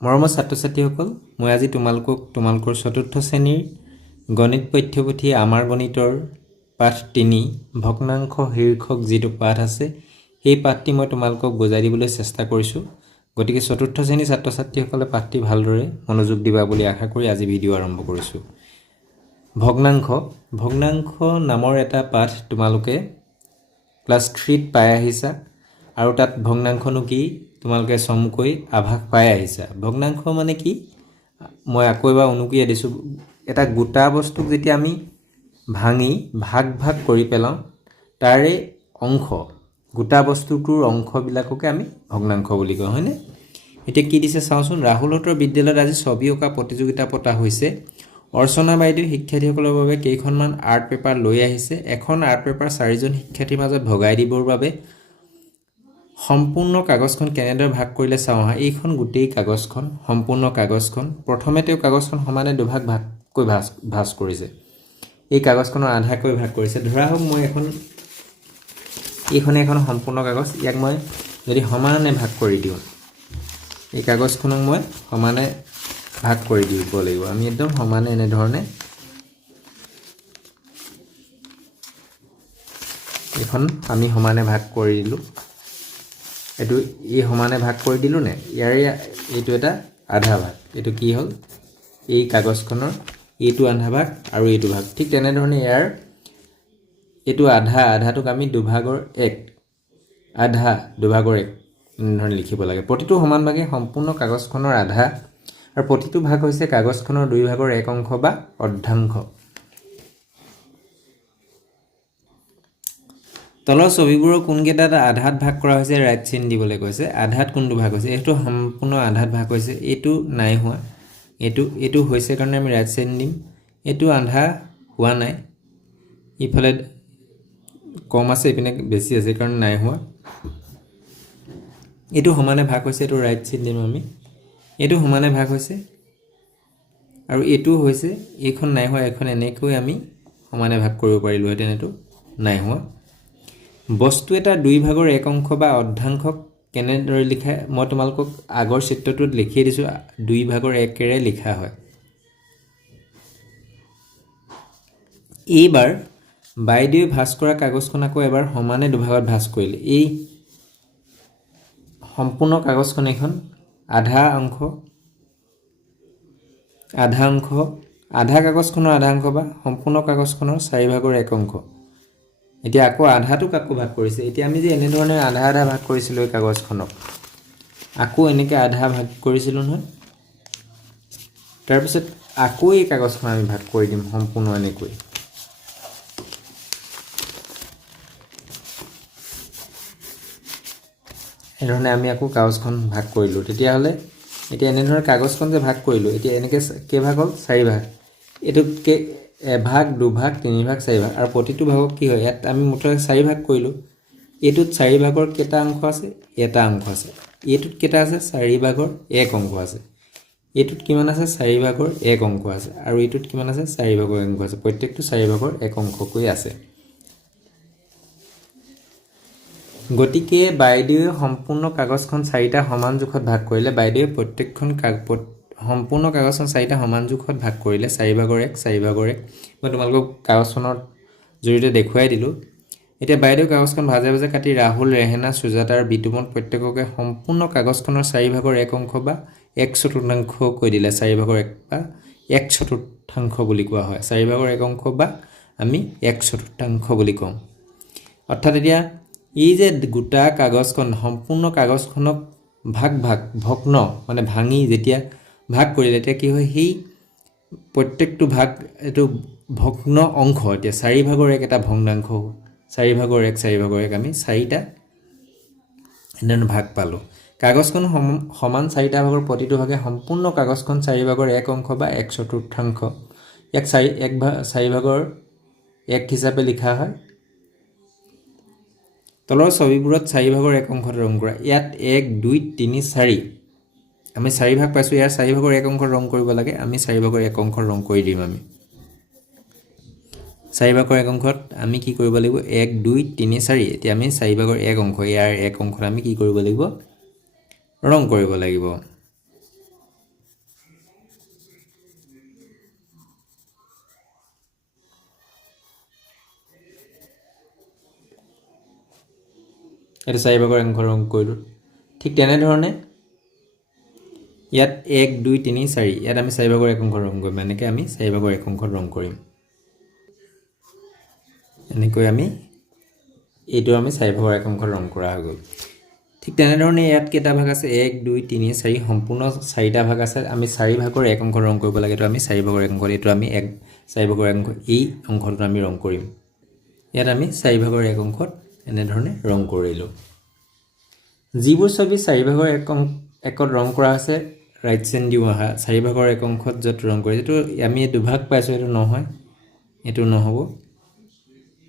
মৰমৰ ছাত্ৰ-ছাত্ৰীসকল, মই আজি তোমালোকৰ চতুৰ্থ শ্ৰেণীৰ গণিত পাঠ্যপুথি আমাৰ গণিতৰ পাঠ 3 ভগ্নাংশ শীৰ্ষক যিটো পাঠ আছে সেই পাঠটি মই তোমালোকক বুজাই দিবলৈ চেষ্টা কৰিছোঁ। গতিকে চতুৰ্থ শ্ৰেণীৰ ছাত্ৰ-ছাত্ৰীসকলে পাঠটি ভালদৰে মনোযোগ দিবা বুলি আশা কৰি আজি ভিডিঅ' আৰম্ভ কৰিছোঁ। ভগ্নাংশ নামৰ এটা পাঠ তোমালোকে ক্লাছ 3ত পাই আহিছা আৰু তাত ভগ্নাংশনো কি তোমালোকে চমুকৈ আভাস পাই আহিছা। ভগ্নাংশ মানে কি মই আকৌ এবাৰ অনুকিয়াই দিছোঁ। এটা গোটা বস্তুক যেতিয়া আমি ভাঙি ভাগ ভাগ কৰি পেলাওঁ তাৰে অংশ গোটা বস্তুটোৰ অংশবিলাককে আমি ভগ্নাংশ বুলি কওঁ, হয়নে? এতিয়া কি দিছে চাওঁচোন। ৰাহুলহঁতৰ বিদ্যালয়ত আজি ছবি অঁকা প্ৰতিযোগিতা পতা হৈছে। অৰ্চনা বাইদেউ শিক্ষাৰ্থীসকলৰ বাবে কেইখনমান আৰ্ট পেপাৰ লৈ আহিছে। এখন আৰ্ট পেপাৰ 4জন শিক্ষাৰ্থীৰ মাজত ভগাই দিবৰ বাবে সম্পূৰ্ণ কাগজখন কেনেদৰে ভাগ কৰিলে চাওঁ আহা। এইখন গোটেই কাগজখন সম্পূৰ্ণ কাগজখন প্ৰথমে তেওঁ কাগজখন সমানে দুভাগ ভাগকৈ ভাঁজ কৰিছে। এই কাগজখনৰ আধাকৈ ভাগ কৰিছে। ধৰা হওক মই এইখনে এখন সম্পূৰ্ণ কাগজ, ইয়াক মই যদি সমানে ভাগ কৰি দিওঁ, এই কাগজখনক মই সমানে ভাগ কৰি দিব লাগিব। আমি একদম সমানে এনেধৰণে এইখন আমি সমানে ভাগ কৰি দিলোঁ। এইটো এই সমানে ভাগ কৰি দিলোঁ নে? ইয়াৰে এইটো এটা আধা ভাগ। এইটো কি হ'ল? এই কাগজখনৰ এইটো আধা ভাগ আৰু এইটো ভাগ। ঠিক তেনেধৰণে ইয়াৰ এইটো আধাটোক আমি দুভাগৰ এক এনেধৰণে লিখিব লাগে। প্ৰতিটো সমান ভাগে সম্পূৰ্ণ কাগজখনৰ আধা আৰু প্ৰতিটো ভাগ হৈছে কাগজখনৰ 2/1 অংশ বা অৰ্ধাংশ। তলৰ ছবিবোৰৰ কোনকেইটাত আধাত ভাগ কৰা হৈছে ৰাইট চিন দিবলৈ কৈছে। আধাত কোনটো ভাগ হৈছে? এইটো সম্পূৰ্ণ আধাত ভাগ হৈছে, এইটো নাই হোৱা। এইটো হৈছে কাৰণে আমি ৰাইট চিন দিম। এইটো আধা হোৱা নাই, ইফালে কম আছে ইপিনে বেছি আছে কাৰণ নাই হোৱা। এইটো সমানে ভাগ হৈছে, এইটো ৰাইট চিন দিম আমি। এইটো সমানে ভাগ হৈছে আৰু এইটো হৈছে, এইখন নাই হোৱা, এইখন এনেকৈ আমি সমানে ভাগ কৰিব পাৰিলোহেঁতেন, এইটো নাই হোৱা। বস্তু এটা 2/1 অংশ বা অৰ্ধাংশক কেনেদৰে লিখা? মই তোমালোকক আগৰ চিত্ৰটোত লিখিয়ে দিছোঁ, 2/1ৰে লিখা হয়। এইবাৰ বাইদেৱে ভাঁজ কৰা কাগজখন আকৌ এবাৰ সমানে দুভাগত ভাঁজ কৰিলে। এই সম্পূৰ্ণ কাগজখন এখন আধা কাগজখনৰ আধা অংশ বা সম্পূৰ্ণ কাগজখনৰ 4/1 অংশ। এতিয়া আকৌ আধাটোক আকৌ ভাগ কৰিছে। এতিয়া আমি যে এনেধৰণে আধা ভাগ কৰিছিলোঁ এই কাগজখনক, আকৌ এনেকৈ আধা ভাগ কৰিছিলোঁ নহয়। তাৰপিছত আকৌ এই কাগজখন আমি ভাগ কৰি দিম সম্পূৰ্ণ এনেকৈ। এনেধৰণে আমি আকৌ কাগজখন ভাগ কৰিলোঁ। তেতিয়াহ'লে এতিয়া এনেধৰণে কাগজখন যে ভাগ কৰিলোঁ, এতিয়া এনেকৈ কেইভাগ হ'ল? 4 ভাগ। এইটোকে 1 ভাগ, 2 ভাগ, 3 ভাগ, 4 ভাগ আৰু প্ৰতিটো ভাগক কি হয়? ইয়াত আমি মুঠতে 4 ভাগ কৰিলোঁ। এইটোত 4/1 কেইটা অংশ আছে? এটা অংশ আছে। এইটোত কেইটা আছে? 4/1 অংশ আছে। এইটোত কিমান আছে? 4/1 অংশ আছে আৰু এইটোত কিমান আছে? 4/1 অংশ আছে। প্ৰত্যেকটো 4/1 অংশকৈ আছে। গতিকে বাইদেৱে সম্পূৰ্ণ কাগজখন 4টা সমান জোখত ভাগ কৰিলে। বাইদেৱে প্ৰত্যেকখন সম্পূৰ্ণ কাগজখন 4টা সমান জোখত ভাগ কৰিলে। 4/1 4/1 মই তোমালোকক কাগজখনৰ জৰিয়তে দেখুৱাই দিলোঁ। এতিয়া বাইদেউ কাগজখন ভাজে ভাজে কাটি ৰাহুল, ৰেহেনা, সুজাতা আৰু বিতুপন প্ৰত্যেককে সম্পূৰ্ণ কাগজখনৰ 4/1 অংশ বা 1/4 কৈ দিলে। 4/1 বা 1/4 বুলি কোৱা হয়। 4/1 অংশ বা আমি 1/4 বুলি কওঁ। অৰ্থাৎ এতিয়া এই যে গোটা কাগজখন সম্পূৰ্ণ কাগজখনক ভগ্ন মানে ভাঙি যেতিয়া ভাগ কৰিলে, এতিয়া কি হয়? সেই প্ৰত্যেকটো ভাগ এইটো ভগ্ন অংশ। এতিয়া 4/1 এটা ভগ্নাংশ। 4/1 4/1 আমি 4টা এনেধৰণে ভাগ পালোঁ। কাগজখন সমান 4টা ভাগৰ প্ৰতিটো ভাগে সম্পূৰ্ণ কাগজখন 4/1 অংশ বা 1/4। ইয়াক 4/1 হিচাপে লিখা হয়। তলৰ ছবিবোৰত 4/1 অংশত ৰং কৰা। ইয়াত 1 2 3 4 আমি 4 ভাগ পাইছোঁ। ইয়াৰ 4/1 অংশত ৰং কৰিব লাগে। আমি 4/1 অংশত ৰং কৰি দিম। আমি 4/1 অংশত আমি কি কৰিব লাগিব? 1 2 3 4। এতিয়া আমি 4/1 অংশ, ইয়াৰ 1 অংশত আমি কি কৰিব লাগিব? ৰং কৰিব লাগিব। এটা 4 ভাগৰ এক অংশ ৰং কৰিলোঁ ঠিক তেনেধৰণে ইয়াত 1 2 3 4 ইয়াত আমি 4 ভাগৰ এক অংশ ৰং কৰিম এনেকৈ আমি 4 ভাগৰ এক অংশ ৰং কৰিম এনেকৈ আমি এইটো আমি 4 ভাগৰ এক অংশ ৰং কৰা হৈ গ'ল ঠিক তেনেধৰণে ইয়াত কেইটা ভাগ আছে 1 2 3 4 সম্পূৰ্ণ 4টা ভাগ আছে আমি 4 ভাগৰ এক অংশ ৰং কৰিব লাগে তো আমি 4 ভাগৰ এক অংশ এইটো আমি 4 ভাগৰ এক অংশ এই অংশটো আমি ৰং কৰিম ইয়াত আমি 4 ভাগৰ এক অংশত এনেধৰণে ৰং কৰিলোঁ যিবোৰ ছবি 4 ভাগৰ একত ৰং কৰা আছে ৰাইট চেইন দিও আহা 4 ভাগৰ এক অংশত যত ৰং কৰিছে তো আমি দুভাগ পাইছো এটো নহয় এটো নহব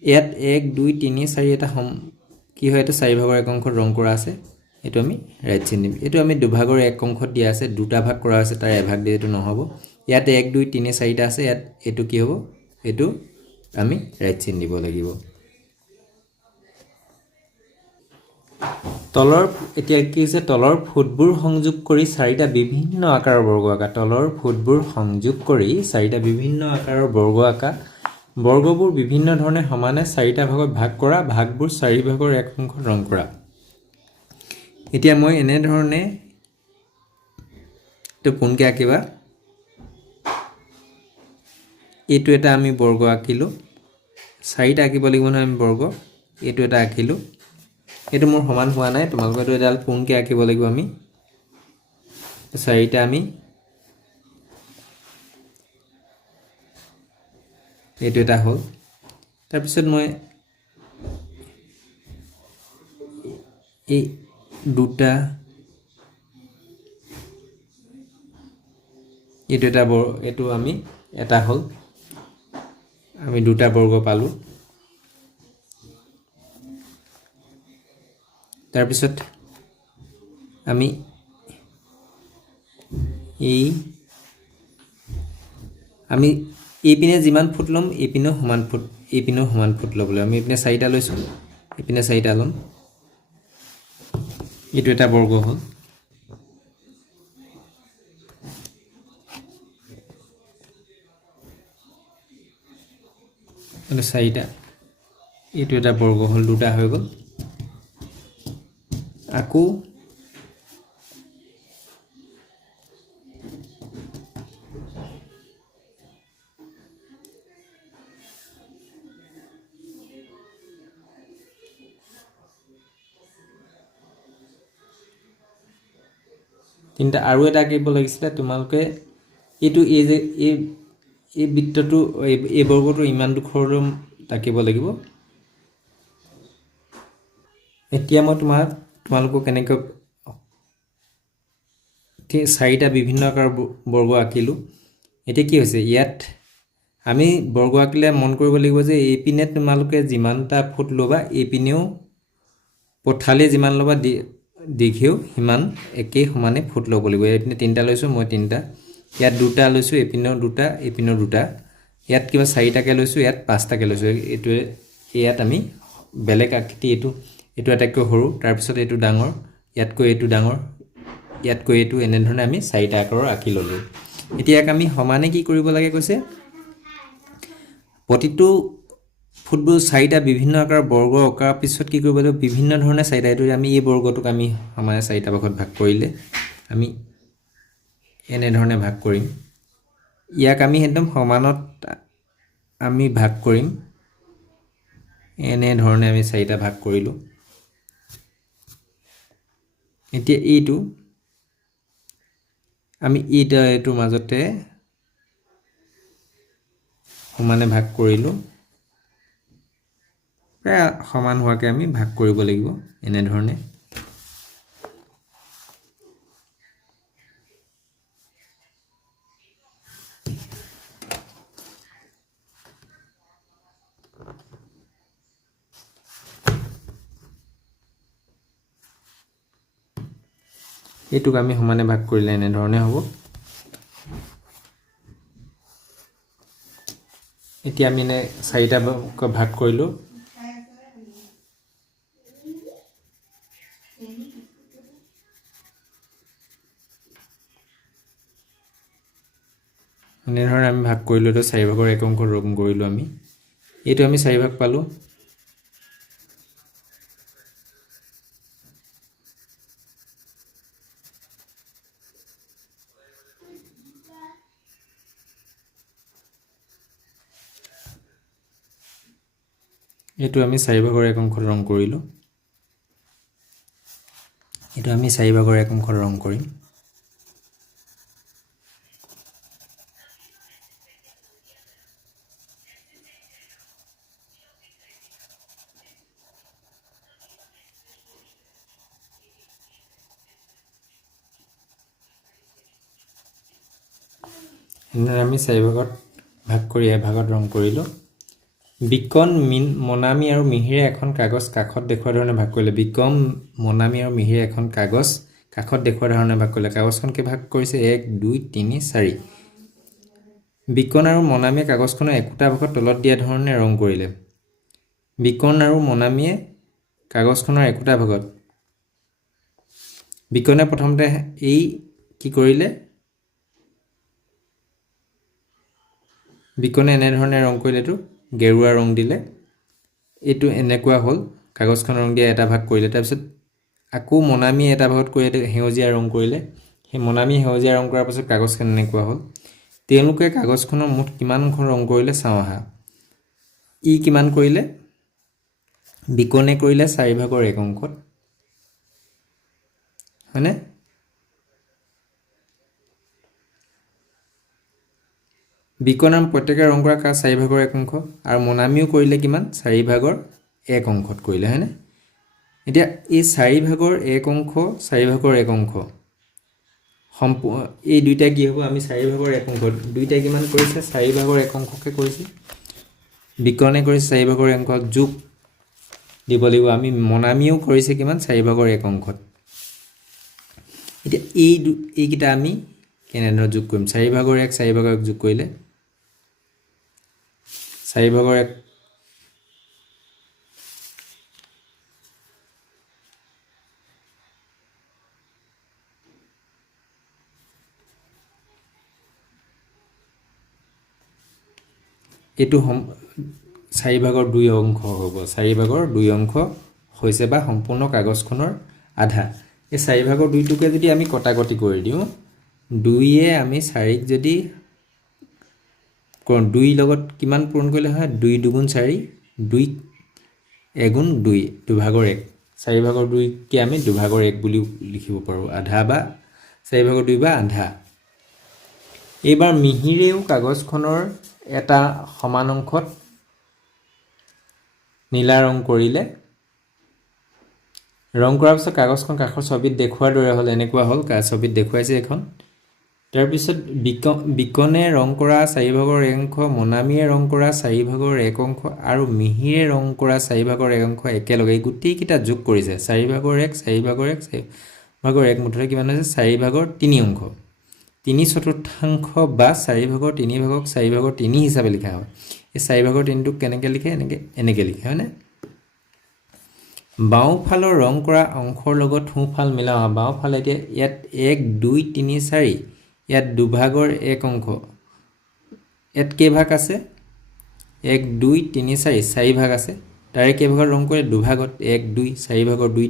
ইয়াত 1 2 3 4 এটা কি হয় এটা 4 ভাগৰ এক অংশত ৰং কৰা আছে এটো আমি ৰাইট চেইন দিম এটো আমি দুভাগৰ এক অংশত দিয়া আছে দুটা ভাগ কৰা আছে তাৰ এভাগ দিয়ে এটো নহব ইয়াত 1 2 3 4টা আছে ইয়াত এটো কি হ'ব এটো আমি ৰাইট চেইন দিব লাগিব তলৰ এতিয়া কি হৈছে তলৰ ফুটবোৰ সংযোগ কৰি চাৰিটা বিভিন্ন আকাৰৰ বৰ্গ আকা তলৰ ফুটবোৰ সংযোগ কৰি চাৰিটা বিভিন্ন আকাৰৰ বৰ্গ আকা বৰ্গবোৰ বিভিন্ন ধৰণে সমানে চাৰিটা ভাগত ভাগ কৰা ভাগবোৰ চাৰি ভাগৰ এক অংশত ৰং কৰা এতিয়া মই এনে ধৰণে তো কোনকে আঁকিবা এইটো এটা আমি বৰ্গ আঁকিলো চাৰিটা আঁকিব লাগিব না আমি বৰ্গ এইটো এটা আঁকিলো এটো মোৰ সমান হোৱা নাই তোমালোকে তো এডাল কোনকে আঁকিব লাগিব আমি চাৰিটা আমি এইটো এটা হল তাৰ পিছত মই এই দুটা এইটো এটা এটো আমি এটা হল আমি দুটা বৰ্গ পালো তাৰ পিছত আমি এই পিনে যিমান ফুট লম এই পিনে সমান ফুট লবলৈ আমি ইপিনে 4টা লৈছো ইপিনে 4টা লম এইটো এটা বৰ্গ হল মানে 4টা এইটো এটা বৰ্গ হল দুটা হৈ গ'ল আকৌ তিনটা আৰু এটা আঁকিব লাগিছিল তোমালোকে এইটো এই যে এই বৃত্তটো এই বৰ্গটো ইমান দুখৰলৈ আঁকিব লাগিব এতিয়া মই তোমালোকক কেনেকৈ চাৰিটা বিভিন্ন আকাৰৰ বৰ্গ আঁকিলো এতিয়া কি হৈছে ইয়াত আমি বৰ্গ আঁকিলে মন কৰিব লাগিব যে এই পিনে তোমালোকে যিমানটা ফুট লবা এই পিনেও পথালে যিমান লবা দীঘেও হিমান একে সমানে ফুট লব লাগিব এই পিনে তিনটা লৈছো মই তিনটা ইয়াত দুটা লৈছো এই পিনেও দুটা এই পিনেও দুটা ইয়াত কিবা 4টাকে লৈছো ইয়াত 5টাকে লৈছো এটো ইয়াত আমি বেলেগ আকৃতি এটো আটাইতকৈ সৰু তাৰ পিছত এটো ডাঙৰ ইয়াতকৈ এটো ডাঙৰ ইয়াতকৈ এটো এনে ধৰণে আমি 4টা আকাৰৰ আঁকি ললো এতিয়া আমি সমানে কি কৰিব লাগে কৈছে প্ৰতিটো ফুটবোৰ 4টা বিভিন্ন আকাৰৰ বৰ্গ অকাৰ পিছত কি কৰিব লাগিব বিভিন্ন ধৰণে 4টা এটো আমি এই বৰ্গটোক আমি সমানে 4টা ভাগত ভাগ কৰিলে আমি এনে ধৰণে ভাগ কৰিম ইয়াক আমি একদম সমানত আমি ভাগ কৰিম এনে ধৰণে আমি 4টা ভাগ কৰিলো এতিয়া এইটো আমি এইটোৰ মাজতে সমানে ভাগ কৰিলো প্ৰায় সমান হোৱাকে আমি ভাগ কৰিব লাগিব এনে ধৰণে এইটোক আমি সমানে ভাগ কৰিলে এনে ধৰণে হ'ব এতিয়া আমি 4টা ভাগ কৰিলো এনে ধৰণে আমি ভাগ কৰিলো তো 4 ভাগৰ এক অংশ ৰং কৰিলো আমি এইটো আমি 4 ভাগ পালো এইটো আমি 4 ভাগৰ 1 অংশত ৰং কৰিলোঁ এইটো আমি 4 ভাগৰ 1 অংশত ৰং কৰিম এনেদৰে আমি 4 ভাগত ভাগ কৰি এভাগত ৰং কৰিলোঁ বিকন মনামী আৰু মিহিৰে এখন কাগজ কাখত দেখুওৱা ধৰণে ভাগ কৰিলে বিকম মনামী আৰু মিহিৰে এখন কাগজ কাখত দেখুওৱা ধৰণে ভাগ কৰিলে কাগজখনকে ভাগ কৰিছে 1 2 3 4 বিকন আৰু মনামীয়ে কাগজখনৰ একোটা ভাগত তলত দিয়া ধৰণে ৰং কৰিলে বিকন আৰু মনামীয়ে কাগজখনৰ একোটা ভাগত বিকনে প্ৰথমতে এই কি কৰিলে বিকনে এনে ধৰণে ৰং কৰিলে তো গেৰুৱা ৰং দিলে এটো এনেকুৱা হ'ল কাগজখন ৰং দিয়া এটা ভাগ কৰিলে তাৰ পিছত আকো মনামী এটা ভাগত কৰি হেউজিয়া ৰং কৰিলে হে মনামী হেউজিয়া ৰং কৰাৰ পাছত কাগজখন এনেকুৱা হ'ল তেওঁলোকে কাগজখনৰ মুঠ কিমান অংশ ৰং কৰিলে চাওঁ আহা ই কিমান কৰিলে বিকনে কৰিলে 4 ভাগৰ 1 অংশত হয়নে বিকনাম প্ৰত্যেকে ৰং কৰা 4 ভাগৰ 1 অংশ আৰু মনামীও কৰিলে কিমান 4 ভাগৰ 1 অংশত কৰিলে হয়নে এতিয়া এই 4 ভাগৰ 1 অংশ 4 ভাগৰ 1 অংশ এই দুইটা কি হ'ব আমি 4 ভাগৰ 1 অংশ দুইটা কিমান কৰিছে 4 ভাগৰ 1 অংশকে কৰিছে বিকনে কৰিছে 4 ভাগৰ 1 অংশ যোগ দিব লাগিব আমি মনামীও কৰিছে কিমান 4 ভাগৰ 1 অংশত এতিয়া এই কিটা আমি কেনেদৰে যোগ কৰিম 4 ভাগৰ 1 4 ভাগৰ 1 যোগ কৰিলে 4 ভাগৰ 1 এটো 4 ভাগৰ 2 অংশ হ'ব 4 ভাগৰ 2 অংশ হৈছে বা সম্পূৰ্ণ কাগজখনৰ আধা এই 4 ভাগৰ 2 টুকে যদি আমি কটাকটি কৰি দিও 2 এ আমি 4 ক যদি কোন 2 লগত কিমান পূৰণ কৰিলে হয় 2 দুগুণ 4 2 এগুণ 2 দুভাগৰ 1 4 ভাগৰ 2 কে আমি দুভাগৰ 1 বুলি লিখিব পাৰো আধা বা 4 ভাগৰ 2 বা আধা এবাৰ মিহিৰেও কাগজখনৰ এটা সমান অংশত নীলা ৰং কৰিলে ৰং কৰাৰ পিছত কাগজখন কাখৰ ছবিত দেখুৱাৰ দৰে হ'ল এনেকুৱা হ'ল ছবিত দেখুৱাইছে এখন তাৰ পিছত বিকনে ৰং কৰা 4 ভাগৰ 1 অংশ মনামীয়ে ৰং কৰা 4 ভাগৰ 1 অংশ আৰু মিহিৰে ৰং কৰা 4 ভাগৰ 1 অংশ একেলগে গুটি কিটা যোগ কৰিছে 4 ভাগৰ 1 4 ভাগৰ 1 4 ভাগৰ 1 মুঠতে কিমান হৈছে 4 ভাগৰ 3 অংশ 3/4 বা 4 ভাগৰ 3 ভাগক 4 ভাগৰ 3 হিচাপে লিখা হয় এই 4 ভাগৰ 3 টুক কেনেকৈ লিখে এনেকৈ লিখে হয়নে বাওঁফালৰ ৰং কৰা অংশৰ লগত সোঁফাল মিলাও বাওঁফালে এতিয়া ইয়াত 1 2 3 4 ইয়াত দুভাগৰ 1 অংশ ইয়াত কেই ভাগ আছে 1 2 3 4 4 ভাগ আছে তাৰে কেই ভাগৰ ৰং কৰিলে দুভাগত 1 2 4 ভাগৰ 2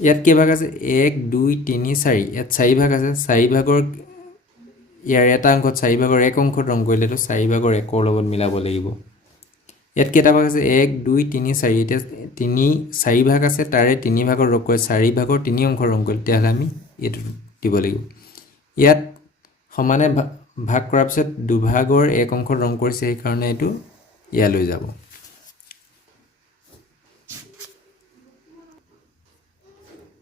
ইয়াত কেই ভাগ আছে 1 2 3 4 ইয়াত 4 ভাগ আছে 4 ভাগৰ ইয়াৰ এটা অংশত 4 ভাগৰ 1 অংশত ৰং কৰিলে তো 4 ভাগৰ 1 ৰ লগত মিলাব লাগিব ইয়াত কেইটা ভাগ আছে 1 2 3 4 এতিয়া 3 4 ভাগ আছে তাৰে 3 ভাগৰ ৰং কৰি 4 ভাগৰ 3 অংশ ৰং কৰিলে তেতিয়াহ'লে আমি এটো দিব লাগিব ইয়াত সমানে ভাগ কৰাৰ পিছত দুভাগৰ 1 অংশত ৰং কৰিছে এই কাৰণে এটো ইয়ালৈ যাব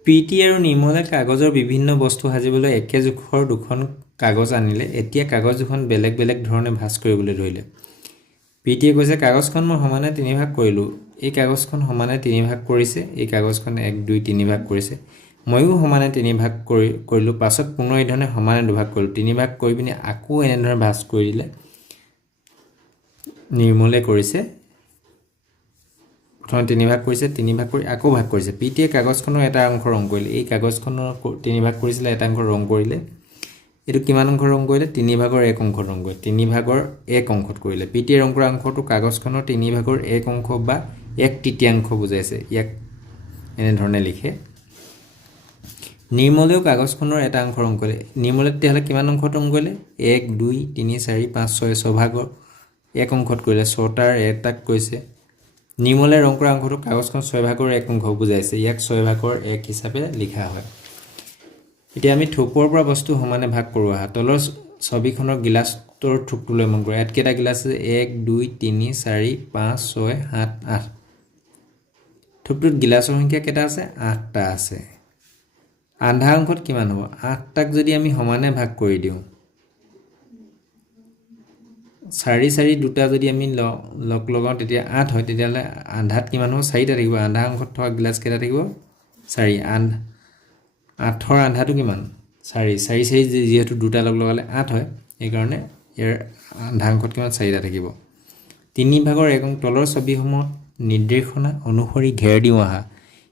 পিটি আৰু নিৰ্মলে কাগজৰ বিভিন্ন বস্তু সাজিবলৈ একে জোখৰ দুখন কাগজ আনিলে এতিয়া কাগজ দুখন বেলেগ বেলেগ ধৰণে ভাঁজ কৰিবলৈ ধৰিলে পিটিয়ে কৈছে কাগজখন মই সমানে 3 ভাগ কৰিলো এই কাগজখন সমানে 3 ভাগ কৰিছে এই কাগজখন 1 2 3 ভাগ কৰিছে ময়ো সমানে 3 ভাগ কৰিলো পাছত পুনৰ এই ধৰণে সমানে 2 ভাগ কৰিলো 3 ভাগ কৰি পিনে আকৌ এনে ধৰণে ভাঁজ কৰি দিলে নিৰ্মলে কৰিছে প্ৰথমে 3 ভাগ কৰিছে 3 ভাগ কৰি আকৌ ভাগ কৰিছে পিটিয়ে কাগজখনৰ এটা অংশ ৰং কৰিলে এই কাগজখনৰ 3 ভাগ কৰিছিল এটা অংশ ৰং কৰিলে এটো কিমান অংশ ৰং কৰিলে 3 ভাগৰ 1 অংশ ৰং কৰিলে 3 ভাগৰ 1 অংশত কৰিলে পিটিয়ে ৰং কৰা অংশটো কাগজখনৰ 3 ভাগৰ 1 অংশ বা 1/3 বুজাইছে ইয়াক এনে ধৰণে লিখে নিৰ্মলেও কাগজখনৰ এটা অংশ ৰং কৰিলে নিৰ্মলে তেতিয়াহ'লে কিমান অংশ ৰং কৰিলে 1 2 3 4 5 6 ভাগৰ 1 অংশত কৰিলে 6টাৰ এটাক কৈছে নিৰ্মলে ৰং কৰা অংশটো কাগজখন 6/1 অংশ বুজাইছে ইয়াক 6/1 হিচাপে লিখা হয় এতিয়া আমি থোপৰ পৰা বস্তু সমানে ভাগ কৰোঁ আহা তলৰ ছবিখনৰ গিলাছটোৰ থোপটোলৈ মন কৰা ইয়াত কেইটা গিলাছ আছে 1 2 3 4 5 6 7 8 থোপটোত গিলাছৰ সংখ্যা কেইটা আছে 8টা আছে আধা অংশত কিমান হ'ব 8টাক যদি আমি সমানে ভাগ কৰি দিওঁ 4 4 দুটা যদি আমি লগ লগাও তেতিয়া 8 হয় তেতিয়ালে আধাত কিমান হ'ব 4টা থাকিব আধা অংশত থকা গিলাছ কেইটা থাকিব 4 8ৰ আধাটো কিমান 4 4 4 যেহেতু দুটা লগ লগালে 8 হয় এই কাৰণে ইয়াৰ আধা অংশত কিমান 4টা থাকিব 3/1 অংশ তলৰ ছবিসমূহত নিৰ্দেশনা অনুসৰি ঘেৰ দিওঁ আহা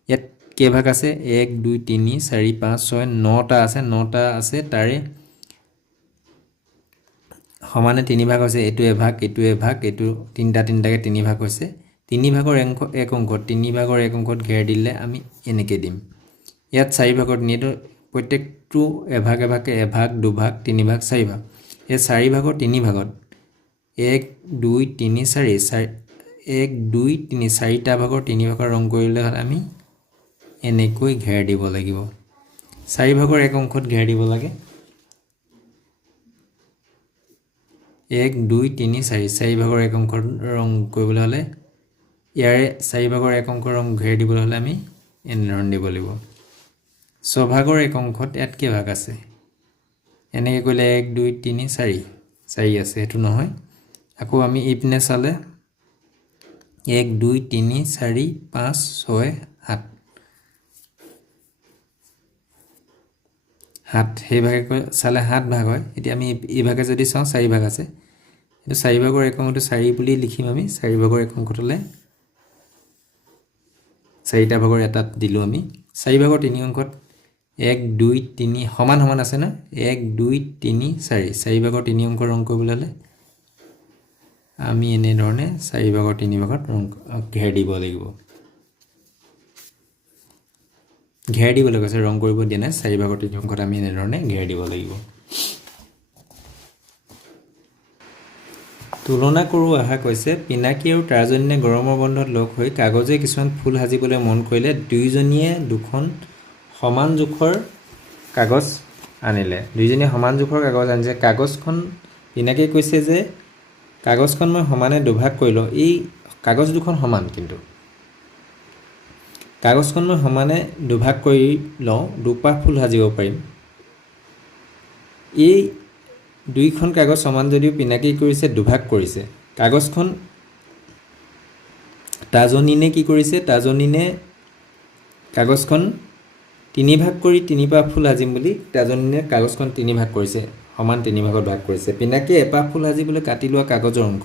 ইয়াত কেইভাগ আছে 1 2 3 4 5 6 9টা আছে 9টা আছে তাৰে সমানে 3 ভাগ হৈছে এটো এভাগ এটো তিনটা তিনটাকে 3 ভাগ হৈছে 3/1 অংশ 3/1 অংশত ঘেৰ দিলে আমি এনেকে দিম ইয়াত 4/1 নিটো প্ৰত্যেকটো এভাগ দুভাগ 3 ভাগ 4 ভাগ এই 4/3 ভাগত 1 2 3 4 1 2 3 4টা ভাগৰ 3 ভাগৰ ৰং কৰিলে আমি এনেকৈ ঘেৰ দিব লাগিব 4/1 অংশত ঘেৰ দিব লাগে 1 2 3 4 4/1 অংশৰ ৰং কৰিবলৈ হলে ইয়াৰে 4/1 অংশৰ ৰং ঘেৰ দিবলৈ হলে আমি এনে ৰং দিব লাগিব 6/1 অংশত ইয়াত কি ভাগ আছে এনেকৈ কৰিলে 1 2 3 4 4 আছে এটো নহয় আকৌ আমি ইপনে চালে 1 2 3 4 5 6 7 7 সেই ভাগে চালে 7 ভাগ হয় এতিয়া আমি এই ভাগে যদি চাও 4 ভাগ আছে এটো 4/1 অংশটো 4 বুলি লিখিম আমি 4/1 অংশটোলে 4টা ভাগৰ এটাত দিলো আমি 4/3 অংশত 1 2 3 সমান সমান আছে না 1 2 3 4 4/3 অংক ৰং কৰিবলৈ হলে আমি এনে ধৰণে 4/3 ভাগত ৰং ঘেৰ দিব লাগিব ঘেৰ দিব লাগে ৰং কৰিব দিয়া নাই 4/3 অংশত আমি এনে ধৰণে ঘেৰ দিব লাগিব তুলনা কৰো আহা কৈছে পিনাকি আৰু তাজনীয়ে গৰমৰ বন্ধত লগ হৈ কাগজে কিছুমান ফুল সাজিবলৈ মন কৰিলে দুইজনীয়ে দুখন সমান জোখৰ কাগজ আনিলে দুইজনীয়ে সমান জোখৰ কাগজ আনিছে কাগজখন পিনাকিয়ে কৈছে যে কাগজখন মই সমানে দুভাগ কৰিলো এই কাগজ দুখন সমান কিন্তু কাগজখন মই সমানে দুভাগ কৰি লওঁ দুপাহ ফুল সাজিব পাৰিম এই দুইখন কাগজ সমান যদিও পিনাকি কৰিছে দুভাগ কৰিছে কাগজখন তাজনীনে কি কৰিছে তাজনীনে কাগজখন 3 ভাগ কৰি 3 পাহ ফুল সাজিম বুলি তাজনীনে কাগজখন 3 ভাগ কৰিছে সমান 3 ভাগত ভাগ কৰিছে পিনাকিয়ে এপাহ ফুল সাজিবলৈ কাটি লোৱা কাগজৰ অংশ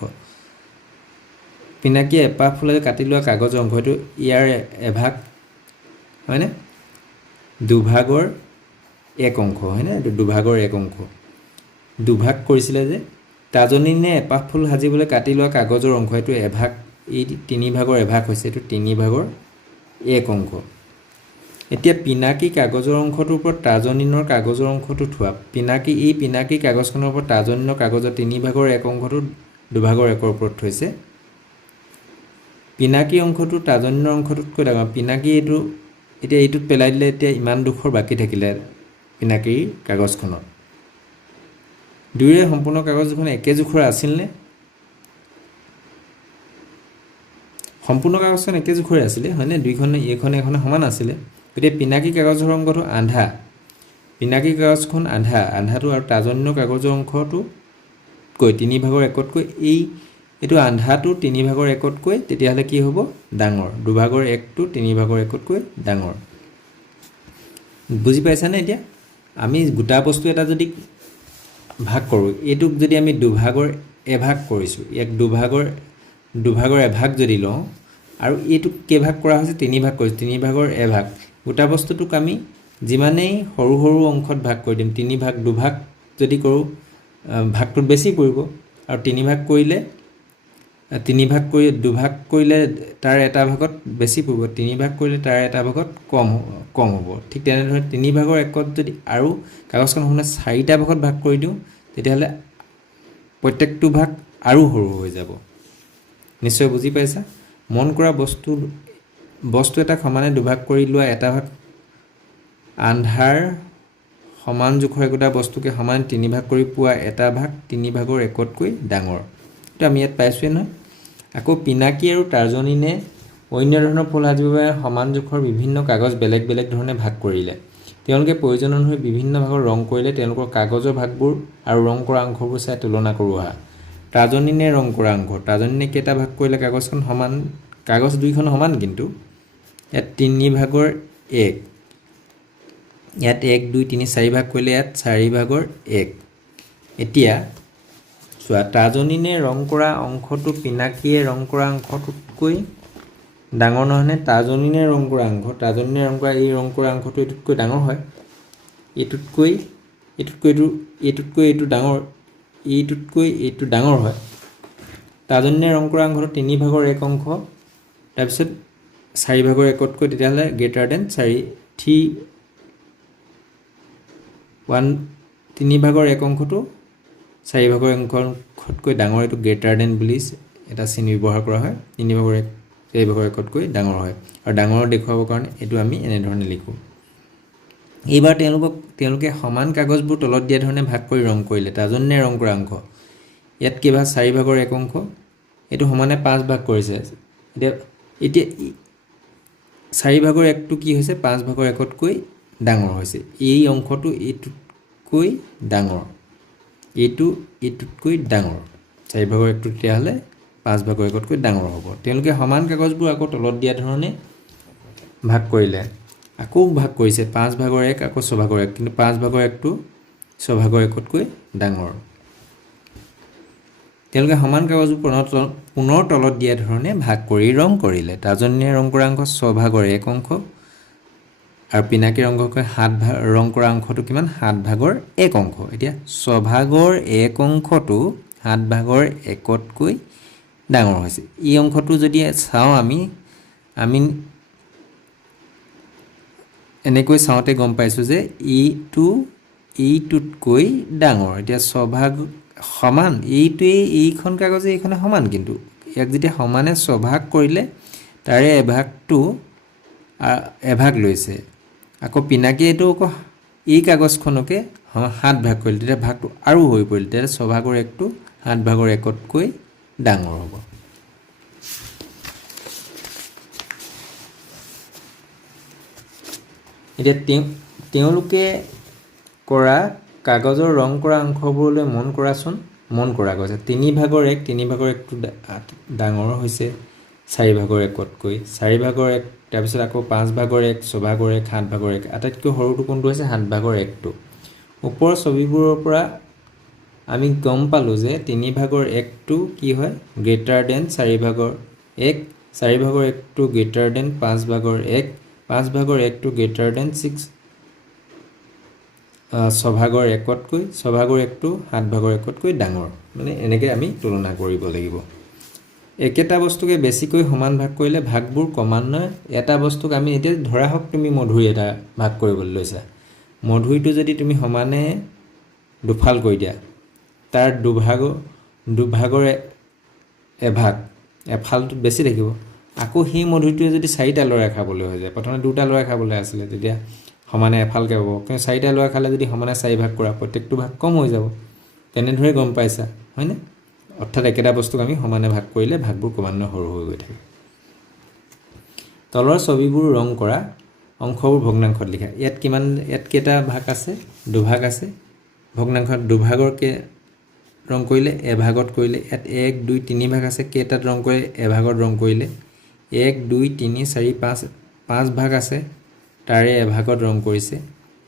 পিনাকিয়ে এপাহ ফুল কাটি লোৱা কাগজৰ অংশটো ইয়াৰ এভাগ হয়নে দুভাগৰ 1 অংশ হয়নে দুভাগৰ 1 অংশ দুভাগ কৰিছিলে যে তাজনীনে এপাহ ফুল সাজিবলৈ কাটি লোৱা কাগজৰ অংশ এটো এভাগ এই 3 ভাগৰ এভাগ হৈছে এটো 3 ভাগৰ 1 অংশ এতিয়া পিনাকি কাগজৰ অংশটোৰ ওপৰত তাজনীনৰ কাগজৰ অংশটো থোৱা পিনাকি কাগজখনৰ ওপৰত তাজনীনৰ কাগজৰ 3 ভাগৰ 1 অংশটো দুভাগৰ 1ৰ ওপৰত থৈছে পিনাকি অংশটো তাজনীনৰ অংশটোতকৈ ডাঙৰ পিনাকি এটো এতিয়া এইটোত পেলাই দিলে এতিয়া ইমান দুখৰ বাকি থাকিলে পিনাকিৰ কাগজখনত দুইৰে সম্পূৰ্ণ কাগজ দুখন একে জোখৰ আছিল নে সম্পূৰ্ণ কাগজখন একে জোখৰে আছিল হয়নে দুইখন এখন সমান আছিল গতিকে পিনাকি কাগজৰ অংশটো আধা পিনাকি কাগজখন আধাটো আৰু তাজনীনৰ কাগজৰ অংশটো কৈ 3 ভাগৰ 1তকৈ এইটো আধাটো 3 ভাগৰ 1তকৈ তেতিয়া হলে কি হ'ব ডাঙৰ দুভাগৰ 1টো 3 ভাগৰ 1তকৈ ডাঙৰ বুজি পাইছানে এতিয়া আমি গোটা বস্তু এটা যদি ভাগ কৰো এটুক যদি আমি দুভাগৰ এভাগ কৰিছো এক দুভাগৰ এভাগ যদি লওঁ আৰু এটুক কেভাগ কৰা হৈছে 3 ভাগ কৰিছো 3 ভাগৰ এভাগ গোটা বস্তুটোক আমি যিমানেই সৰু সৰু অংশত ভাগ কৰি দিম 3 ভাগ দুভাগ যদি কৰো ভাগটো বেছি পৰিব আৰু 3 ভাগ কৰিলে দুভাগ কৰিলে তাৰ এটা ভাগত বেছি পৰিব 3 ভাগ কৰিলে তাৰ এটা ভাগত কম হ'ব ঠিক তেনেদৰে 3 ভাগৰ 1ত যদি আৰু কাগজখন হ'লে 4টা ভাগত ভাগ কৰি দিওঁ তেতিয়া হলে প্ৰত্যেকটো ভাগ আৰু সৰু হৈ যাব। নিশ্চয় বুজি পাইছা? মন কৰা বস্তু এটা সমানে দুভাগ কৰি লোৱা এটা ভাগ আন্ধাৰ সমান জোখৰ একোটা বস্তুকে সমান 3 ভাগ কৰি পোৱা এটা ভাগ 3 ভাগৰ একতকৈ ডাঙৰ। এইটো আমি ইয়াত পাইছোঁৱে নহয়। আকৌ পিনাকী আৰু তৰ্জনীনে অন্য ধৰণৰ ফুল সাজিবৰ বাবে সমান জোখৰ বিভিন্ন কাগজ বেলেগ বেলেগ ধৰণে ভাগ কৰিলে। তেওঁলোকে প্ৰয়োজন অনুসৰি বিভিন্ন ভাগত ৰং কৰিলে। তেওঁলোকৰ কাগজৰ ভাগবোৰ আৰু ৰং কৰা অংশবোৰ চাই তুলনা কৰোঁ আহা। তৰ্জনীনে ৰং কৰা অংশ। তৰ্জনীনে কেইটা ভাগ কৰিলে কাগজখন সমান, কাগজ দুইখন সমান, কিন্তু ইয়াত 3 ভাগৰ 1, ইয়াত 1 2 3 4 ভাগ কৰিলে ইয়াত 4 ভাগৰ 1। এতিয়া চোৱা, তৰ্জনীনে ৰং কৰা অংশটো পিনাকীয়ে ৰং কৰা অংশটোতকৈ ডাঙৰ নহয়নে? তৰ্জনীনে ৰং কৰা অংশ, তৰ্জনীনে ৰং কৰা এই ৰং কৰা অংশটো এইটোতকৈ ডাঙৰ হয়। এইটোতকৈ এইটো ডাঙৰ, এইটোতকৈ এইটো ডাঙৰ হয়। তৰ্জনীনে ৰং কৰা অংশটো 3 ভাগৰ 1 অংশ, তাৰপিছত 4 ভাগৰ 1তকৈ তেতিয়াহ'লে গ্ৰেটাৰ দেন 3 ভাগৰ 1 অংশটো 4 ভাগৰ অংশতকৈ ডাঙৰ, এইটো গ্ৰেটাৰ দেন বুলি এটা চিন ব্যৱহাৰ কৰা হয়। 3 ভাগৰ 1 4 ভাগৰ 1তকৈ ডাঙৰ হয়। আৰু ডাঙৰ দেখুৱাবৰ কাৰণে এইটো আমি এনেধৰণে লিখোঁ। এইবাৰ তেওঁলোকে সমান কাগজবোৰ তলত দিয়া ধৰণে ভাগ কৰি ৰং কৰিলে। তৰ্জনীনে ৰং কৰা অংশ, ইয়াত কি ভাগ? 4 ভাগৰ 1 অংশ, এইটো সমানে 5 ভাগ কৰিছে। এতিয়া 4 ভাগৰ 1টো কি হৈছে? 5 ভাগৰ 1তকৈ ডাঙৰ হৈছে। এই অংশটো এইটোতকৈ ডাঙৰ, এইটোতকৈ ডাঙৰ। 4 ভাগৰ 1টো তেতিয়াহ'লে 5 ভাগৰ 1তকৈ ডাঙৰ হ'ব। তেওঁলোকে সমান কাগজবোৰ আকৌ তলত দিয়া ধৰণে ভাগ কৰিলে। আকৌ ভাগ কৰিছে 5 ভাগৰ 1, আকৌ 6 ভাগৰ 1, কিন্তু 5 ভাগৰ 1টো 6 ভাগৰ 1তকৈ ডাঙৰ। তেওঁলোকে সমান কাগজবোৰ পুনৰ তলত দিয়া ধৰণে ভাগ কৰি ৰং কৰিলে। তৰ্জনীনে ৰং কৰা অংশ 6 ভাগৰ 1 অংশ, আৰু পিনাকীৰ অংশকৈ ৰং কৰা অংশটো কিমান? 7 ভাগৰ 1 অংশ। এতিয়া 6 ভাগৰ 1 অংশটো 7 ভাগৰ 1তকৈ ডাঙৰ হৈছে। এই অংশটো যদি চাওঁ আমি এনেকৈ চাওঁতে গম পাইছোঁ যে এইটোতকৈ ডাঙৰ। এতিয়া 6 ভাগ সমান, এইখন কাগজে এইখনে সমান, কিন্তু ইয়াক যেতিয়া সমানে 6 ভাগ কৰিলে তাৰে এভাগ লৈছে। আকৌ পিনাকীয়ে এইটো আকৌ এই কাগজখনকে 7 ভাগ কৰিলে, তেতিয়া ভাগটো আৰু হৈ পৰিল। তেতিয়া 6 ভাগৰ 1টো 7 ভাগৰ 1তকৈ ডাঙৰ হ'ব। এতিয়া তেওঁলোকে কৰা কাগজৰ ৰং কৰা অংশবোৰলৈ মন কৰাচোন। মন কৰা গৈছে 3 ভাগৰ 1, 3 ভাগৰ 1টো ডাঙৰ হৈছে 4 ভাগৰ 1তকৈ, 4 ভাগৰ 1, তাৰপিছত আকৌ 5 ভাগৰ 1, 6 ভাগৰ 1, 7 ভাগৰ 1, আটাইতকৈ সৰুটো কোনটো হৈছে? 7 ভাগৰ 1টো। ওপৰৰ ছবিবোৰৰ পৰা আমি গম পালোঁ যে 3 ভাগৰ 1টো কি হয়? গ্ৰেটাৰ দেন 4 ভাগৰ 1, 4 ভাগৰ 1টো গ্ৰেটাৰ দেন 5 ভাগৰ 1, 5 ভাগৰ 1টো গ্ৰেটাৰ দেন 6 ভাগৰ 1তকৈ, 6 ভাগৰ 1টো 7 ভাগৰ 1তকৈ ডাঙৰ। মানে এনেকৈ আমি তুলনা কৰিব লাগিব। একেটা বস্তুকে বেছিকৈ সমান ভাগ কৰিলে ভাগবোৰ ক্ৰমান্বয়ে এটা বস্তুক আমি এতিয়া ধৰা হওক তুমি মধুৰি এটা ভাগ কৰিবলৈ লৈছা। মধুৰিটো যদি তুমি সমানে দুফাল কৰি দিয়া, তাৰ দুভাগৰ এফালটোত বেছি থাকিব। আকৌ সেই মধুৰিটোৱে যদি 4টা ল'ৰাই খাবলৈ হৈ যায়, প্ৰথমে 2টা ল'ৰাই খাবলৈ আছিলে, তেতিয়া সমানে এফালকৈ পাব। কিন্তু 4টা ল'ৰাই খালে যদি সমানে 4 ভাগ কৰা, প্ৰত্যেকটো ভাগ কম হৈ যাব। তেনেদৰে গম পাইছা, হয়নে? অৰ্থাৎ একেটা বস্তুক আমি সমানে ভাগ কৰিলে ভাগবোৰ ক্ৰমান্বয়ে সৰু হৈ গৈ থাকে। তলৰ ছবিবোৰ ৰং কৰা অংশবোৰ ভগ্নাংশত লিখা। ইয়াত কেইটা ভাগ আছে? দুভাগ আছে। ভগ্নাংশত দুভাগৰকৈ ৰং কৰিলে, এভাগত কৰিলে। ইয়াত 1 2 3 ভাগ আছে। কেইটাত ৰং কৰিলে? এভাগত ৰং কৰিলে। 1 2 3 4 5 ভাগ আছে, তাৰে এভাগত ৰং কৰিছে।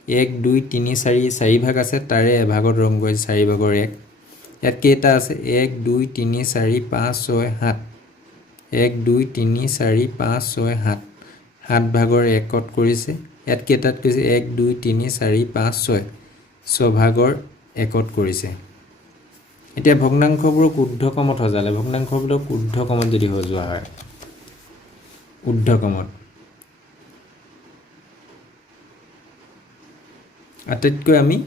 1 2 3 4 ভাগ আছে, তাৰে এভাগত ৰং কৰিছে 4 ভাগৰ 1। ইয়াত কেইটা আছে? 1 2 3 4 5 6 7, 1 2 3 4 5 6 7, 7 ভাগৰ 1ত কৰিছে। ইয়াত কেইটাত কৰিছে? 1 2 3 4 5 6 ভাগৰ 1ত কৰিছে। এতিয়া ভগ্নাংশবোৰক ঊৰ্ধ্বক্ৰমত সজালে, ভগ্নাংশবোৰক ঊৰ্ধ্বক্ৰমত যদি সজোৱা হয়, ঊৰ্ধ্বক্ৰমত আটাইতকৈ আমি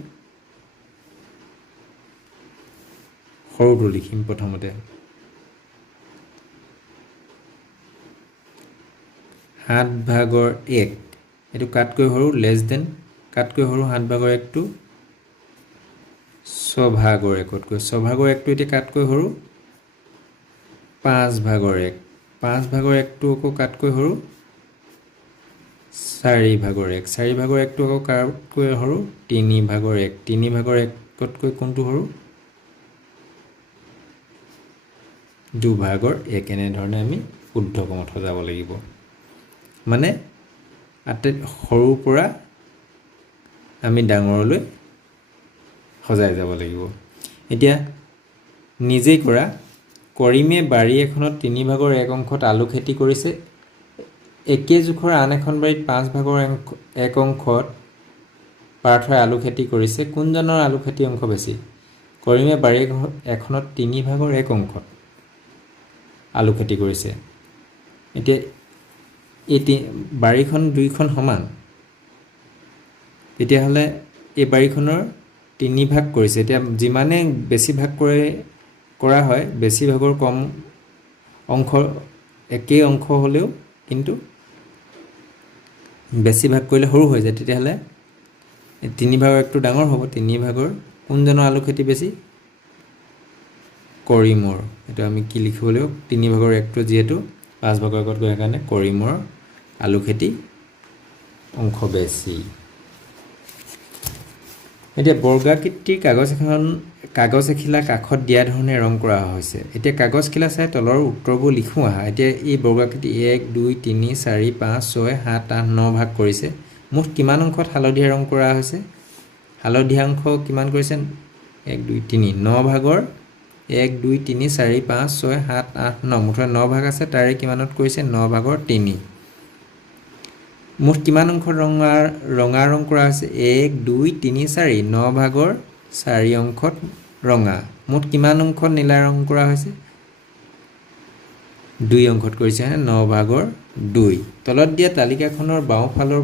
সৰুটো লিখিম প্ৰথমতে 7/1 এটো কাটকৈ সৰু লেছ দেন কাটকৈ সৰু 7/1 টো 6/1 কৈ 6/1 টো এতিয়া কাটকৈ সৰু 5/1 5/1 টো আকৌ কাটকৈ সৰু 4/1 4/1 টো আকৌ কাটকৈ সৰু 3/1 3/1 কতকৈ কোনটো সৰু 2/1 এনে ধৰণে আমি শুদ্ধকমত সজাব লাগিব মানে আতে সৰুৰ পৰা আমি ডাঙৰলৈ সজাই যাব লাগিব এতিয়া নিজেই কৰা কৰিমে বাৰী এখনত 3/1 অংশত আলু খেতি কৰিছে একে জোখৰ আন এখন বাৰীত 5/1 অংশত পাৰ্থই আলু খেতি কৰিছে কোনজনৰ আলু খেতি অংশ বেছি কৰিমে বাৰী এখনত 3/1 অংশত আলু খেতি কৰিছে এতিয়া এই বাৰীখন দুইখন সমান তেতিয়া হলে এই বাৰীখনৰ 3 ভাগ কৰিছে এতিয়া যিমানে বেছি ভাগ কৰা হয় বেছি ভাগৰ কম অংশ একে অংশ হলেও কিন্তু বেছি ভাগ কৰিলে সৰু হৈ যায় তেতিয়া হলে 3/1 টো ডাঙৰ হ'ব 3/1 কোনজনৰ আলু খেতি বেছি কৰিমৰ এটা আমি কি লিখিব লাগিব 3/1 টো যেহেতু 5/1 গৈ কাৰণে কৰিমৰ আলু খেতি অংশ বেছি এতিয়া বৰ্গাকৃতিৰ কাগজ এখিলা কাখত দিয়া ধৰণে ৰং কৰা হৈছে এতিয়া কাগজ খিলা চাই তলৰ উত্তৰবোৰ লিখো আহা এতিয়া এই বৰ্গাকৃতি 1 2 3 4 5 6 7 8 9 ভাগ কৰিছে মুঠ কিমান অংশত হালধীয়া ৰং কৰা হৈছে হালধীয়া অংশ কিমান কৰিছে 1 2 3 9 ভাগৰ 1 2 3 4 5 6 7 8 9 মুঠ 9 ভাগ আছে তাৰে কিমানত কৰিছে 9/3 মুঠ কিমান অংশত ৰঙা ৰং কৰা হৈছে 1 2 3 4 9/4 অংশত ৰঙা মুঠ কিমান অংশত নীলা ৰং কৰা হৈছে 2 অংশত কৰিছে 9/2 তলত দিয়া তালিকাখনৰ বাওঁফালৰ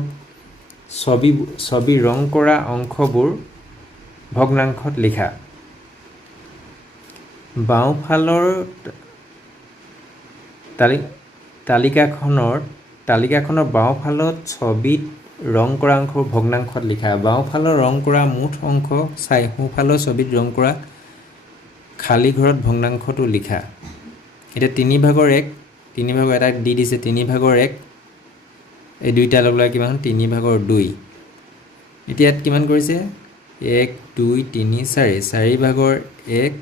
ছবি ৰং কৰা অংশবোৰ ভগ্নাংশত লিখা বাওঁফালৰ তালিকাখনৰ বাওঁফালত ছবিত ৰং কৰা অংশবোৰ ভগ্নাংশত লিখা বাওঁফালৰ ৰং কৰা মুঠ অংশ চাই সোঁফালৰ ছবিত ৰং কৰা খালী ঘৰত ভগ্নাংশটো লিখা এটা 3/1 এটা দি দিছে 3/1 এই দুইটা লগ লাগি কিমান 3/2 এতিয়া কিমান কৰিছে 1 2 3 4 4/1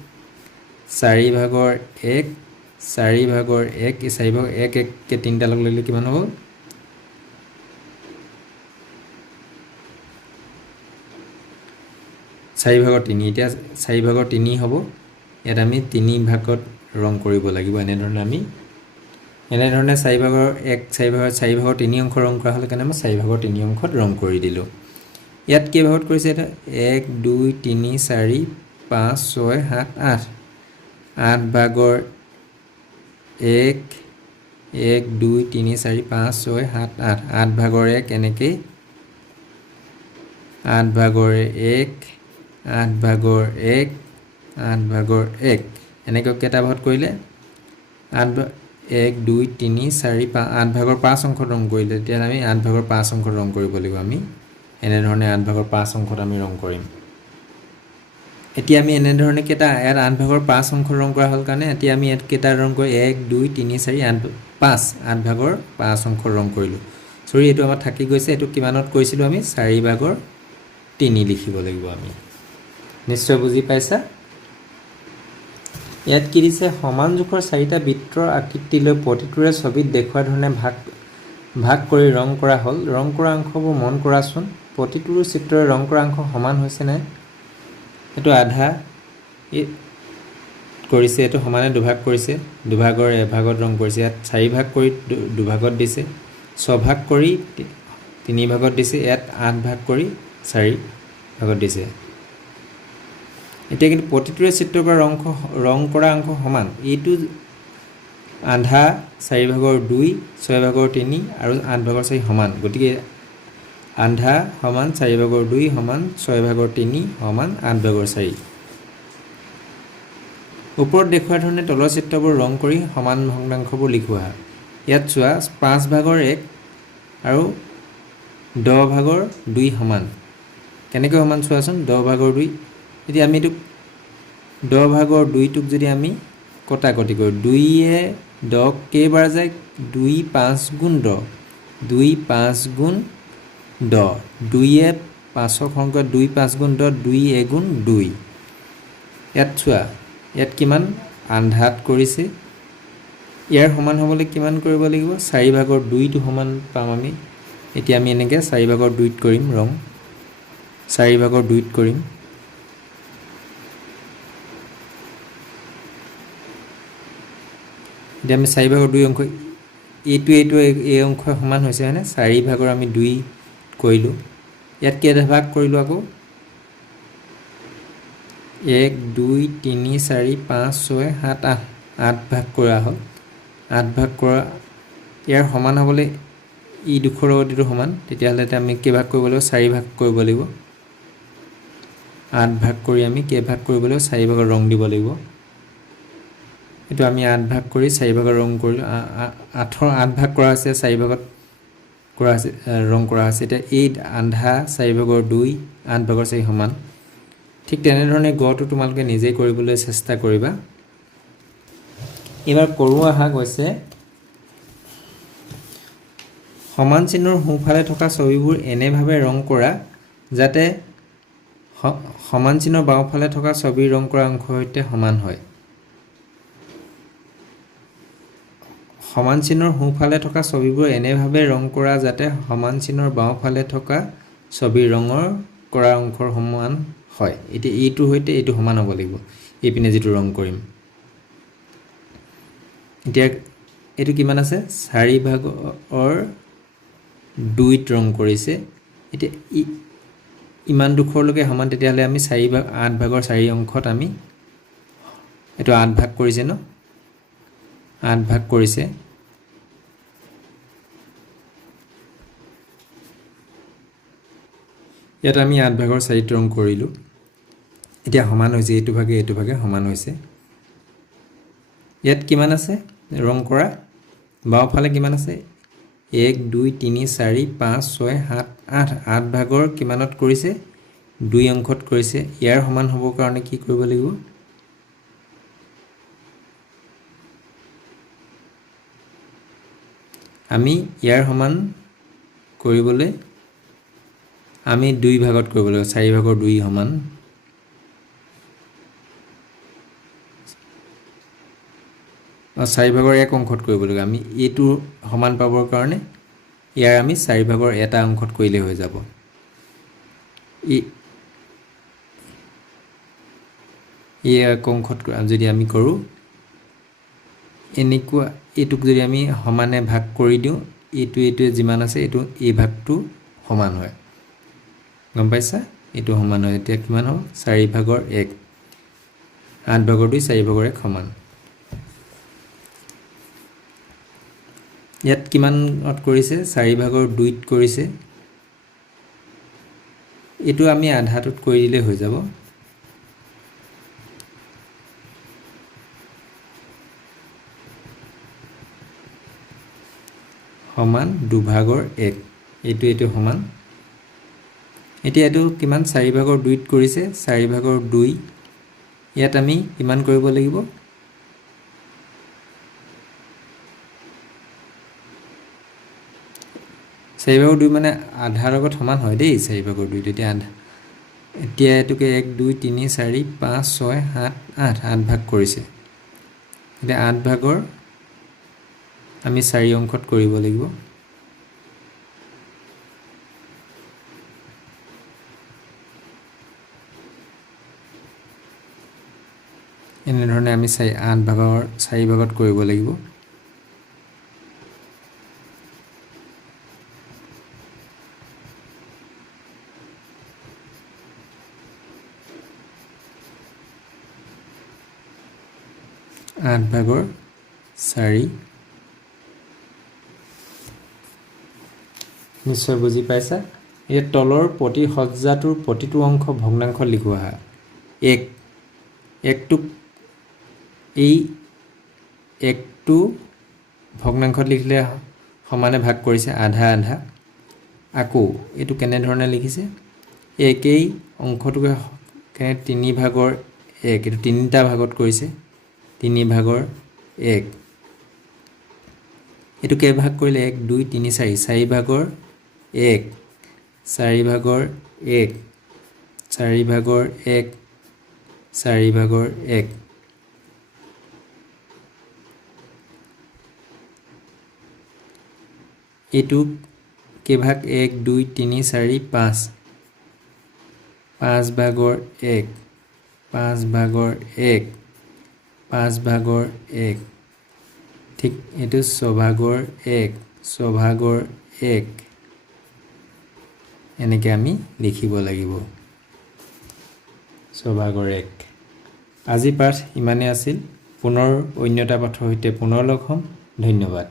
4/1 4/1 এই 4/1 কে তিনটা লগ লাগিলে কিমান হ'ব 4/3 এতিয়া 4/3 হ'ব ইয়াত আমি 3 ভাগত ৰং কৰিব লাগিব এনে ধৰণে আমি এনে ধৰণে 4/1 4/3 অংশ ৰং কৰা হলে কাৰণে আমি 4/3 অংশত ৰং কৰি দিলো ইয়াত কি ভাগত কৰিছে এটা 1 2 3 4 5 6 7 8 8/1 1 2 3 4 5 6 7 8 8/1 এনেকৈ 8/1 8/1 8/1 এনেকৈ কেইটা ভাগত কৰিলে 1 2 3 4 5 8/5 অংশত ৰং কৰিলে তেতিয়া আমি 8/5 অংশত ৰং কৰিব লাগিব আমি এনে ধৰণে 8/5 অংশত আমি ৰং কৰিম এতিয়া আমি এনে ধৰণে কেটা ইয়াত 8/5 অংশ ৰং কৰা হল কাৰণে এতিয়া আমি ইয়াত কেটা ৰং কৰি 1 2 3 4 8 8/5 অংশ ৰং কৰিলো সৰি এটো আমাৰ থাকি গৈছে এটো কিমানত কৰিছিলো আমি 4/3 লিখিব লাগিব আমি নিশ্চয় বুজি পাইছা ইয়াত কি দিছে সমান জোখৰ 4টা বৃত্তৰ আকৃতি লৈ প্ৰতিটোৰে ছবিত দেখুৱা ধৰণে ভাগ কৰি ৰং কৰা হল ৰং কৰা অংশবোৰ মন কৰাচোন প্ৰতিটোৰ চিত্ৰৰ ৰং কৰা অংশ সমান হৈছে নাই এটো আধা কৰিছে এটো সমানে দুভাগ কৰিছে দুভাগৰ এভাগত ৰং কৰিছে ইয়াত 4 ভাগ কৰি দুভাগত দিছে 6 ভাগ কৰি 3 ভাগত দিছে ইয়াত 8 ভাগ কৰি 4 ভাগত দিছে এতিয়া কিন্তু প্ৰতিটোৰে চিত্ৰৰ পৰা ৰং কৰা অংশ সমান এইটো আধা 4/2 6/3 আৰু 8/4 সমান গতিকে আধা সমান 4/2 সমান 6/3 সমান 8/4 ওপৰত দেখুওৱা ধৰণে তলৰ চিত্ৰবোৰ ৰং কৰি সমান ভগ্নাংশবোৰ লিখোৱা। ইয়াত চোৱা 5 ভাগৰ 1 আৰু 10 ভাগৰ 2 সমান। কেনেকৈ সমান চোৱাচোন 10 ভাগৰ 2। এতিয়া আমি এইটো 10 ভাগৰ 2টোক যদি আমি কটাকটি কৰোঁ 2য়ে 10 কেইবাৰ যায় 2 5 গুণ 10 2 5 গুণ 10 2য়ে 5ক সংখ্যা 2 5 গুণ 10 2 এগুণ 2। ইয়াত চোৱা ইয়াত কিমান আন্ধাত কৰিছে ইয়াৰ সমান হ'বলৈ কিমান কৰিব লাগিব 4 ভাগৰ 2টো সমান পাম আমি। এতিয়া আমি এনেকৈ 4 ভাগৰ 2ত কৰিম ৰং 4 ভাগৰ 2ত কৰিম। এতিয়া আমি 4 ভাগৰ 2 অংশ এইটো এই অংশ সমান হৈছে হয়নে 4 ভাগৰ আমি 2 কৰিলোঁ। ইয়াত কেইটা ভাগ কৰিলোঁ আকৌ 1 2 3 4 5 6 7 8 8 ভাগ কৰা হ'ল। 8 ভাগ কৰা ইয়াৰ সমান হ'বলৈ ই দুখৰ লগত এইটো সমান তেতিয়াহ'লে আমি কেইভাগ কৰিব লাগিব 4 ভাগ কৰিব লাগিব। 8 ভাগ কৰি আমি কেইভাগ কৰিব লাগিব 4 ভাগৰ ৰং দিব লাগিব। এইটো আমি 8 ভাগ কৰি 4 ভাগৰ ৰং কৰিলোঁ 8 ভাগ কৰা আছে 4 ভাগত কৰা আছে ৰং কৰা আছে। এতিয়া এই আন্ধা 4 ভাগৰ 2 8 ভাগৰ 4 সমান। ঠিক তেনেধৰণে গটো তোমালোকে নিজেই কৰিবলৈ চেষ্টা কৰিবা। এবাৰ কৰোঁ আহা গৈছে সমান চিহ্নৰ সোঁফালে থকা ছবিবোৰ এনেভাৱে ৰং কৰা যাতে সমান চিহ্নৰ বাওঁফালে থকা ছবিৰ ৰং কৰা অংশৰ সৈতে সমান হয়। সমান চিহ্নৰ সোঁফালে থকা ছবিবোৰ এনেভাৱে ৰং কৰা যাতে সমান চিহ্নৰ বাওঁফালে থকা ছবিৰ ৰঙৰ কৰা অংশৰ সমান হয়। এতিয়া এইটোৰ সৈতে এইটো সমান হ'ব লাগিব এইপিনে যিটো ৰং কৰিম। এতিয়া এইটো কিমান আছে 4 ভাগৰ 2ত ৰং কৰিছে। এতিয়া ইমান দুখৰলৈকে সমান তেতিয়াহ'লে আমি 8 ভাগৰ 4 অংশত আমি এইটো 8 ভাগ কৰিছে ন 8 ভাগ কৰিছে। ইয়াত আমি 8 ভাগৰ 4ত ৰং কৰিলোঁ। এতিয়া সমান হৈছে এইটো ভাগে সমান হৈছে। ইয়াত কিমান আছে ৰং কৰা বাওঁফালে কিমান আছে 1 2 3 4 5 6 7 8 8 ভাগৰ কিমানত কৰিছে 2 অংশত কৰিছে। ইয়াৰ সমান হ'বৰ কাৰণে কি কৰিব লাগিব আমি ইয়াৰ সমান কৰিবলৈ আমি 2 ভাগত কৰিব লাগিব 4 ভাগৰ 2 সমান। আৰু 4 ভাগৰ 1 অংশত কৰিব লাগিব আমি এইটো সমান পাবৰ কাৰণে ইয়াৰ আমি 4 ভাগৰ এটা অংশত কৰিলে হৈ যাব। এই এক অংশত যদি আমি কৰোঁ এনেকুৱা এইটোক যদি আমি সমানে ভাগ কৰি দিওঁ এইটোৱে যিমান আছে এইটো এই ভাগটো সমান হয় গম পাইছা এইটো সমান হয়। এতিয়া কিমান হ'ব 4 ভাগৰ 1 8 ভাগৰ 2 4 ভাগৰ 1 সমান। ইয়াত কিমানত কৰিছে 4 ভাগৰ 2ত কৰিছে। এইটো আমি আধাটোত কৰি দিলে হৈ যাব। সমান 2 ভাগৰ 1 এইটো সমান। এতিয়া এইটো কিমান 4 ভাগৰ 2ত কৰিছে 4 ভাগৰ 2 ইয়াত আমি কিমান কৰিব লাগিব 4 ভাগৰ 2 মানে আধাৰ লগত সমান হয় দেই 4 ভাগৰ 2 তেতিয়া আধা। এতিয়া এইটোকে 1 2 3 4 5 6 7 8 8 ভাগ কৰিছে। এতিয়া 8 ভাগৰ আমি 4 অংশত কৰিব লাগিব। এনেধৰণে আমি 8 ভাগৰ 4 ভাগত কৰিব লাগিব। আঠ ভাগৰ 4 নিশ্চয় বুজি পাইছা। এই তলৰ প্ৰতি সজ্জাটোৰ প্ৰতিটো অংশ ভগ্নাংশ লিখোৱা হয়। একটোক এই একটো ভগ্নাংশত লিখিলে সমানে ভাগ কৰিছে আধা আধা আকৌ এইটো কেনেধৰণে লিখিছে একেই অংশটোকে কেনে 3 ভাগৰ 1 এইটো তিনিটা ভাগত কৰিছে 3 ভাগৰ 1 এইটো কেই ভাগ কৰিলে 1 2 3 4 4 ভাগৰ 1 4 ভাগৰ 1 4 ভাগৰ 1 4 ভাগৰ 1 এইটো কেই ভাগ 1 2 3 4 5 5 ভাগৰ 1 5 ভাগৰ 1 5 ভাগৰ 1 ঠিক এইটো 6 ভাগৰ 1 6 ভাগৰ 1 এনেকৈ আমি লিখিব লাগিব 6 ভাগৰ 1 আজি পাঠ ইমানে আছিল পুনৰ অন্য এটা পাঠৰ সৈতে পুনৰ লগ হ'ম ধন্যবাদ